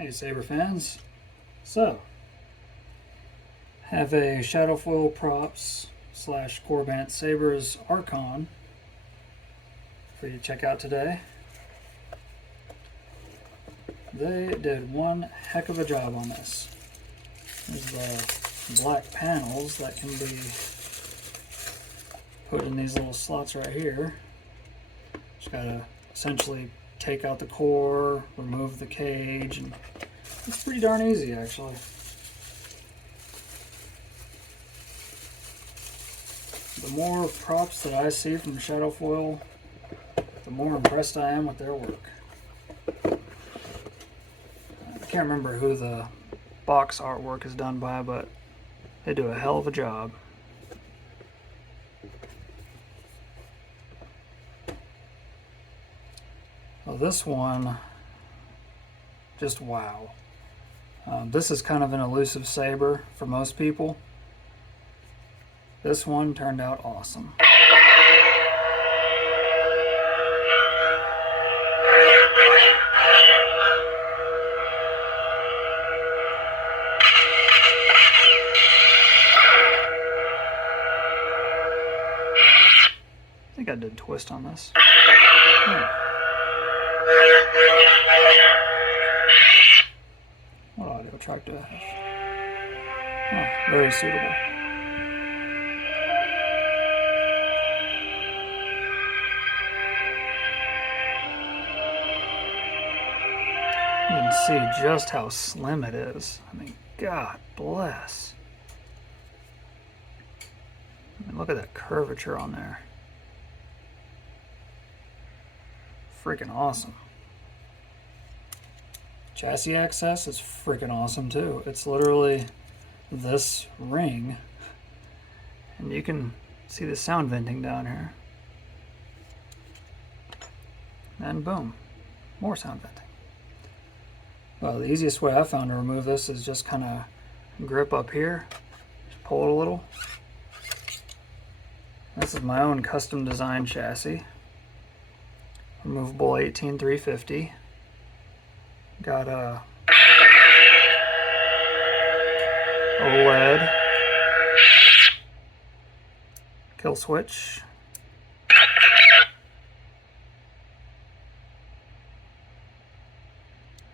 Hey Saber fans, so have a Shadowfoil props / korbanth sabers Arcann for you to check out today. They did one heck of a job on this. There's the black panels that can be put in these little slots right here. Just gotta essentially take out the core, remove the cage, and it's pretty darn easy actually. The more props that I see from Shadowfoil, the more impressed I am with their work. I can't remember who the box artwork is done by, but they do a hell of a job. Well, this one, just wow. This is kind of an elusive saber for most people. This one turned out awesome. I think I did twist on this. What audio track do I have? Oh, very suitable. You can see just how slim it is. I mean, God bless. I mean, look at that curvature on there. Freaking awesome. Chassis access is freaking awesome too. It's literally this ring, and you can see the sound venting down here. And boom, more sound venting. Well, the easiest way I found to remove this is just kind of grip up here, just pull it a little. This is my own custom design chassis. Removable 18350. Got a OLED kill switch.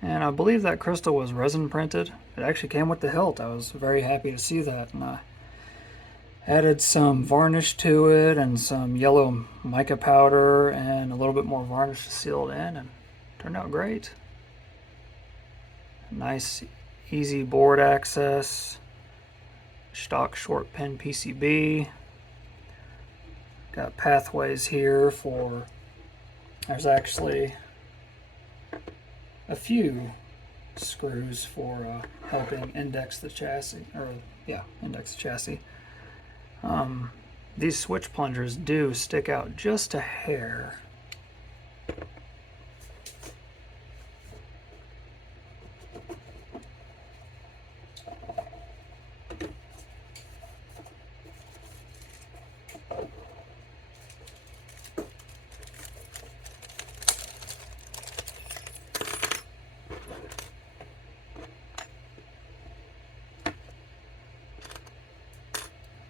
And I believe that crystal was resin printed. It actually came with the hilt. I was very happy to see that, and I added some varnish to it and some yellow mica powder and a little bit more varnish to seal it in, and it turned out great. Nice, easy board access. Shtok short pin PCB. Got pathways here for, there's actually a few screws for helping index the chassis, index the chassis. These switch plungers do stick out just a hair.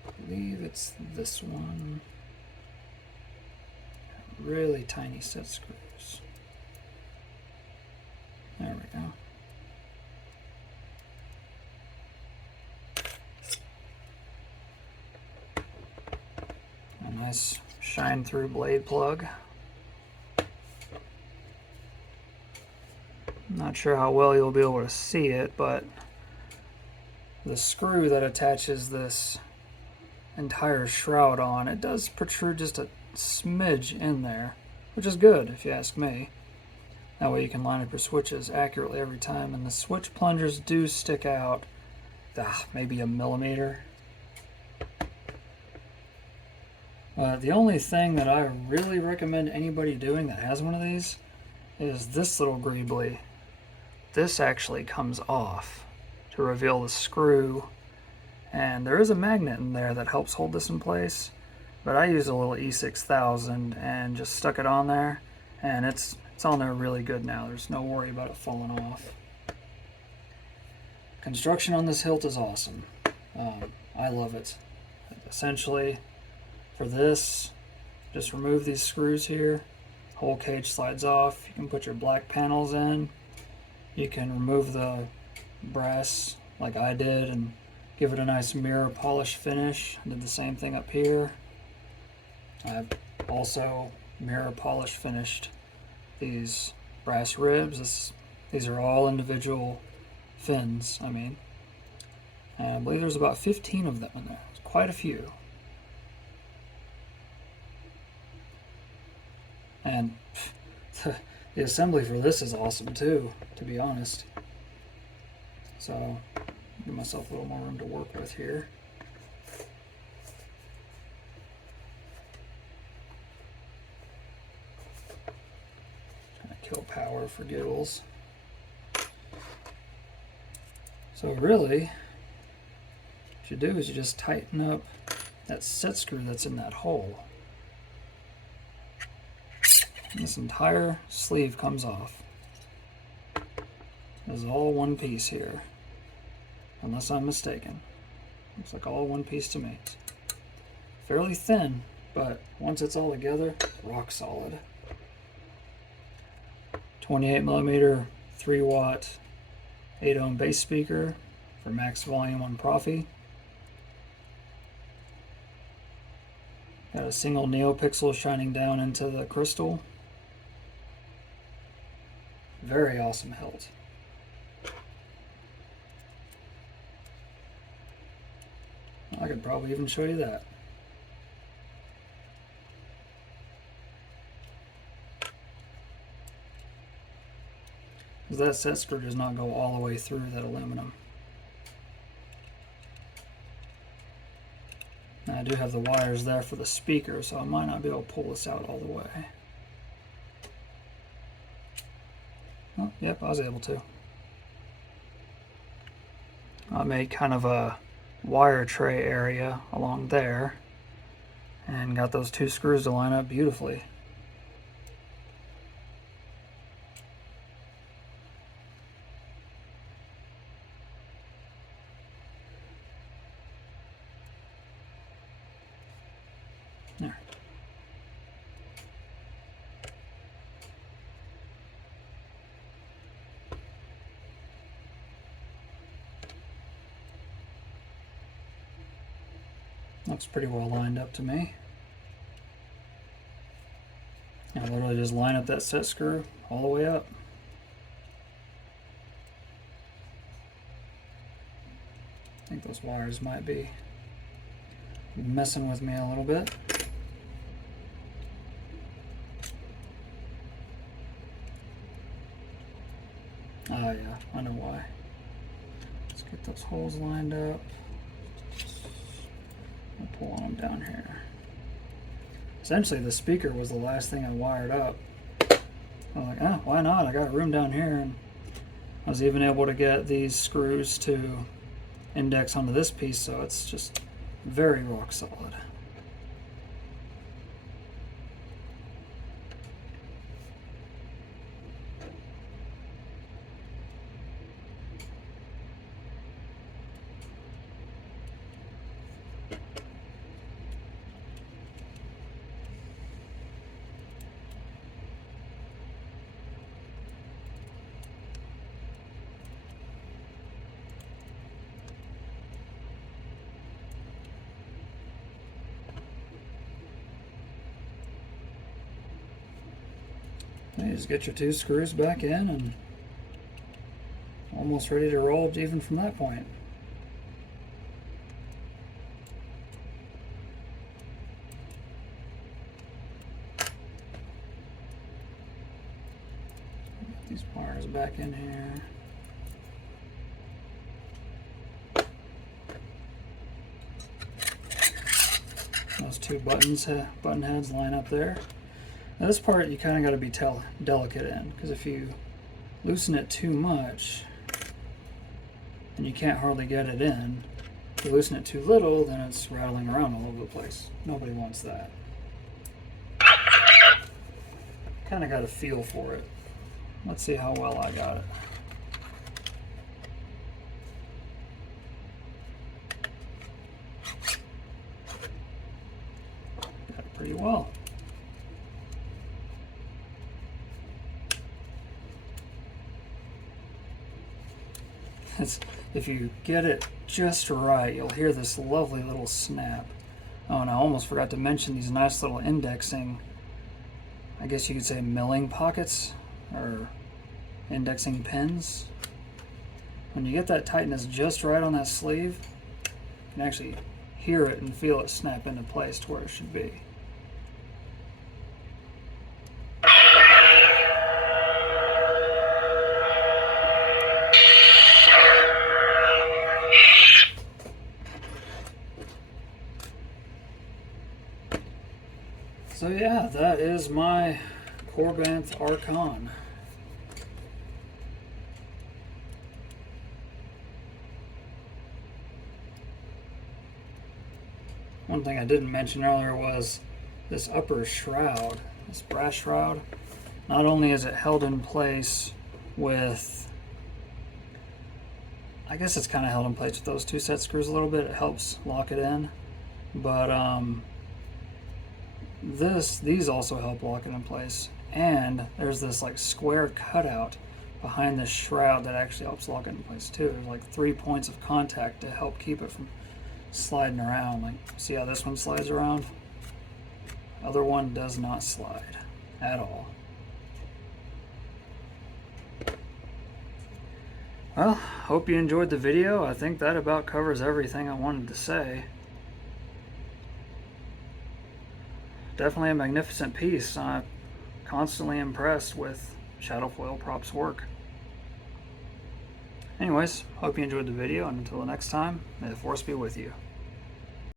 I believe it's this one. Really tiny set screws. There we go. A nice shine through blade plug. Not sure how well you'll be able to see it, but the screw that attaches this entire shroud on, it does protrude just a smidge in there, which is good if you ask me. That way you can line up your switches accurately every time, and the switch plungers do stick out maybe a millimeter. The only thing that I really recommend anybody doing that has one of these is this little greebly. This actually comes off to reveal the screw, and there is a magnet in there that helps hold this in place, but I used a little E6000 and just stuck it on there, and it's on there really good now. There's no worry about it falling off. construction on this hilt is awesome. I love it. Essentially, for this, just remove these screws here. Whole cage slides off. You can put your black panels in. You can remove the brass like I did and give it a nice mirror polish finish. I did the same thing up here. I've also mirror polish finished these brass ribs. These are all individual fins, I mean. And I believe there's about 15 of them in there. It's quite a few. And the assembly for this is awesome too, to be honest. So, give myself a little more room to work with here. Trying to kill power for giggles. So really, what you do is you just tighten up that set screw that's in that hole. And this entire sleeve comes off. This is all one piece here, unless I'm mistaken. Looks like all one piece to me. It's fairly thin, but once it's all together, rock solid. 28mm 3-watt 8-ohm bass speaker for max volume on proffie. Got a single neopixel shining down into the crystal. Very awesome hilt. I could probably even show you that. Because that set screw does not go all the way through that aluminum. Now I do have the wires there for the speaker, so I might not be able to pull this out all the way. Oh, yep, I was able to. I made kind of a wire tray area along there and got those two screws to line up beautifully. There. Looks pretty well lined up to me. I literally just line up that set screw all the way up. I think those wires might be messing with me a little bit. Oh yeah, I know why. Let's get those holes lined up. I'll pull on them down here. Essentially, the speaker was the last thing I wired up. I was like, oh, why not? I got room down here, and I was even able to get these screws to index onto this piece, so it's just very rock solid. You just get your two screws back in and almost ready to roll even from that point. Get these wires back in here. Those two button heads line up there. Now this part you kind of got to be delicate in, because if you loosen it too much and you can't hardly get it in, if you loosen it too little, then it's rattling around all over the place. Nobody wants that. Kind of got a feel for it. Let's see how well I got it. pretty well. If you get it just right, you'll hear this lovely little snap. Oh, and I almost forgot to mention these nice little indexing, I guess you could say milling pockets, or indexing pins. When you get that tightness just right on that sleeve, you can actually hear it and feel it snap into place to where it should be. So yeah, that is my korbanth Arcann. One thing I didn't mention earlier was this upper shroud, this brass shroud. Not only is it held in place with, I guess it's kind of held in place with those two set screws a little bit. It helps lock it in, but these also help lock it in place. And there's this like square cutout behind this shroud that actually helps lock it in place too. There's like 3 points of contact to help keep it from sliding around. Like, see how this one slides around? Other one does not slide at all. Well, hope you enjoyed the video. I think that about covers everything I wanted to say. Definitely a magnificent piece. I'm constantly impressed with Shadowfoil Props work. Anyways, hope you enjoyed the video, and until the next time, may the Force be with you.